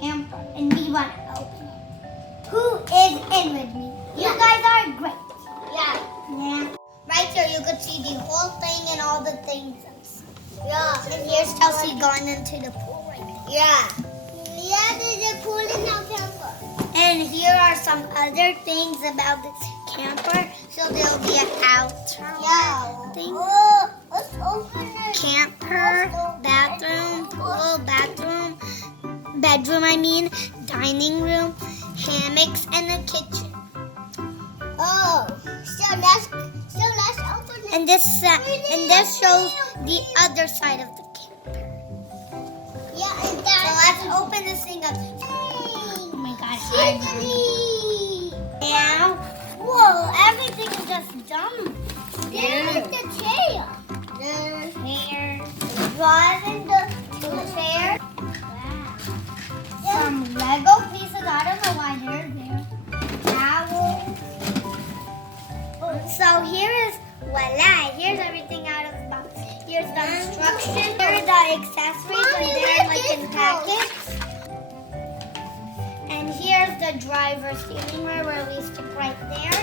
camper and we want to open it. Who is in with me? You guys are great. Yeah. Right here you could see the whole thing and all the things. Yeah. And here's Chelsea going into the pool right now. Yeah, there's a pool in our camper. And here are some other things about this camper. So there'll be an outdoor thing. Oh, let's open it. Camper, bathroom, pool, bedroom, dining room, hammocks, and a kitchen. Oh, so let's open it. And this shows the other side of the camper. Yeah, and So that's let's open this thing up. Oh my gosh! Now, whoa! Everything is just done. There's the chair. Here, driving the chair. Some Lego pieces. I don't know why they're there. Towel. So here is voila. Here's everything out of the box. Here's the instructions. Here are the accessories, Mommy, and they're where's like in this packets. And here's the driver's steering wheel where we stick right there.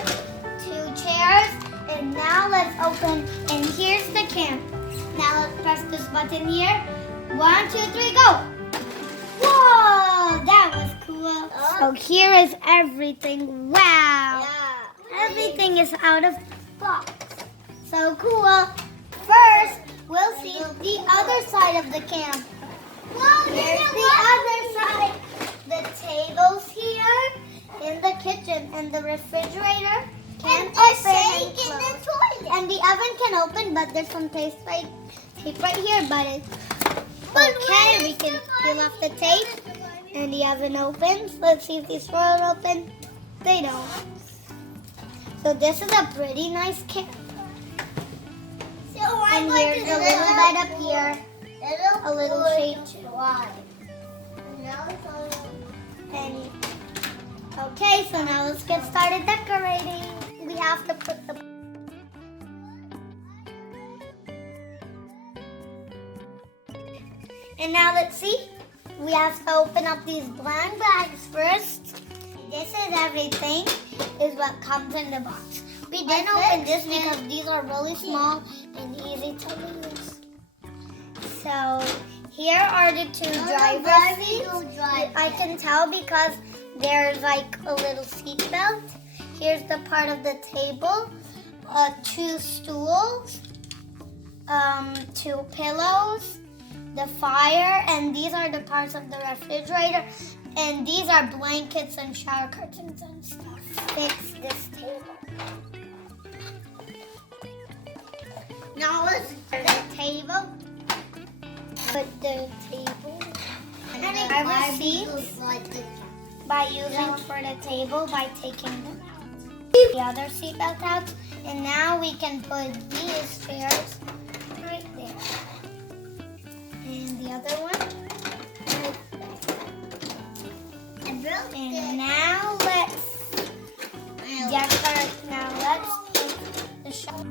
2 chairs. And now let's open. And here's the camper. Now let's press this button here. 1, 2, 3, go! Whoa, that was cool. So here is everything. Wow. Everything is out of the box. So cool. First, we'll see the other side of the camper. Whoa, Here's the other side. The tables here in the kitchen and the refrigerator can And a open sink and in the close. toilet. And the oven can open, but there's some tape right here, but it's okay. We can peel off the tape and the oven opens. Let's see if these drawers open. They don't. So this is a pretty nice camper. So I'm And going here's to a little bed up here. A little shade. And okay, so now let's get started decorating. We have to put the And now let's see. We have to open up these blank bags first. This is everything, is what comes in the box. We didn't open this because these are really small and easy to lose. So here are the 2 driver's seats. I can tell because there's like a little seat belt. Here's the part of the table, 2 stools, 2 pillows, the fire, and these are the parts of the refrigerator, and these are blankets and shower curtains and stuff. Fix this table. Now let's put the table. Put the table. And the seats by using for the table by taking them out. The other seat belt out, and now we can put these chairs right there. And the other one right there. And now let's decorate. Now let's put the shower.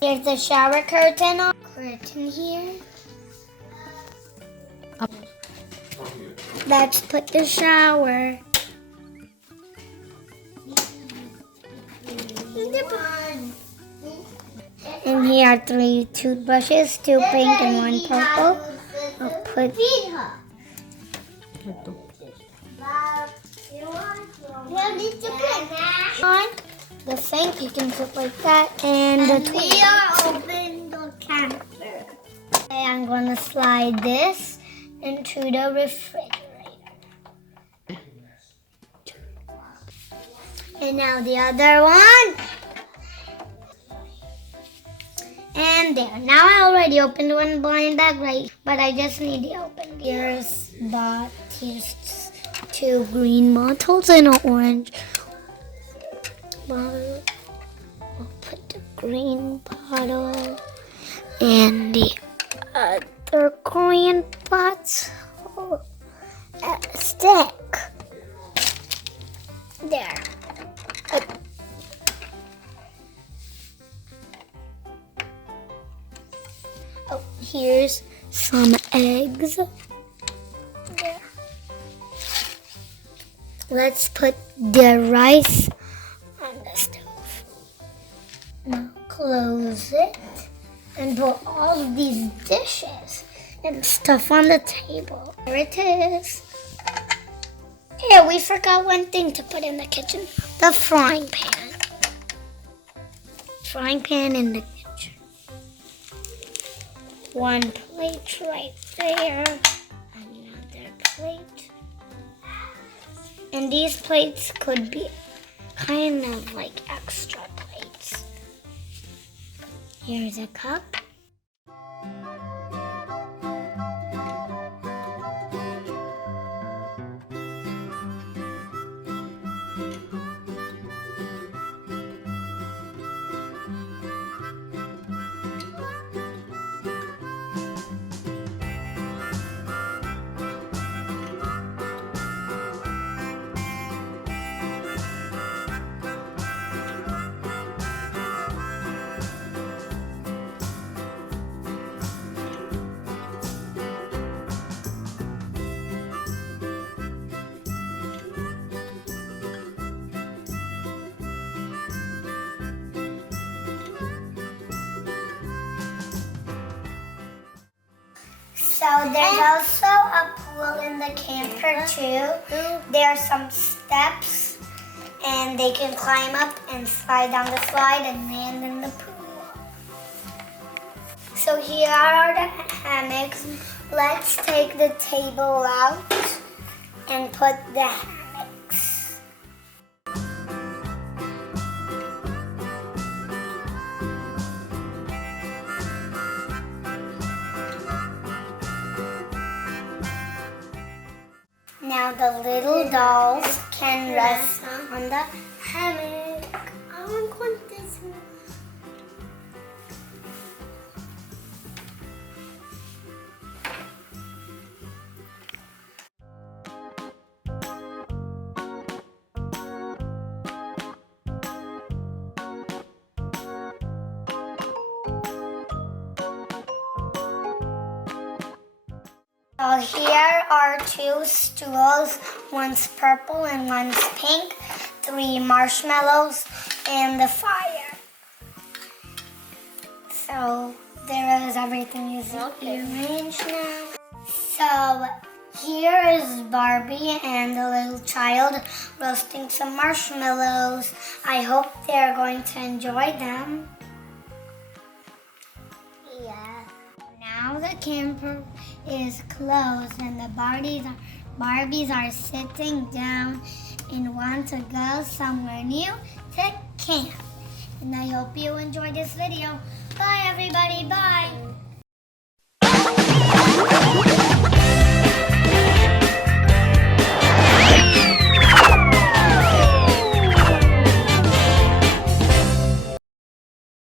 There's the shower curtain on. Curtain here. Let's put the shower. And here are 3 toothbrushes, 2 pink and 1 purple. I'll put on the sink. You can put like that, and the toilet. We are opening the camper. Okay, I'm gonna slide this into the refrigerator. And now the other one. And there. Now I already opened one blind bag, right? But I just need to open. Here's 2 green bottles and an orange bottle. I'll put the green bottle. And the other coin bots. Oh, a stick. There. Oh, here's some eggs. There. Let's put the rice on the stove. Now close it and put all of these dishes and stuff on the table. There it is. Yeah, we forgot one thing to put in the kitchen. The frying pan. Frying pan in the kitchen. One plate right there. Another plate. And these plates could be kind of like extra plates. Here's a cup. So there's also a pool in the camper too. There are some steps and they can climb up and slide down the slide and land in the pool. So here are the hammocks. Let's take the table out and put the hammocks. Now the little dolls can rest on the hammock. I want this one. So here are two stools, one's purple and one's pink, 3 marshmallows, and the fire. So there is everything is arranged now. So here is Barbie and the little child roasting some marshmallows. I hope they're going to enjoy them. Yeah. Now the camper is closed and the Barbies are sitting down and want to go somewhere new to camp. And I hope you enjoyed this video. Bye everybody, bye!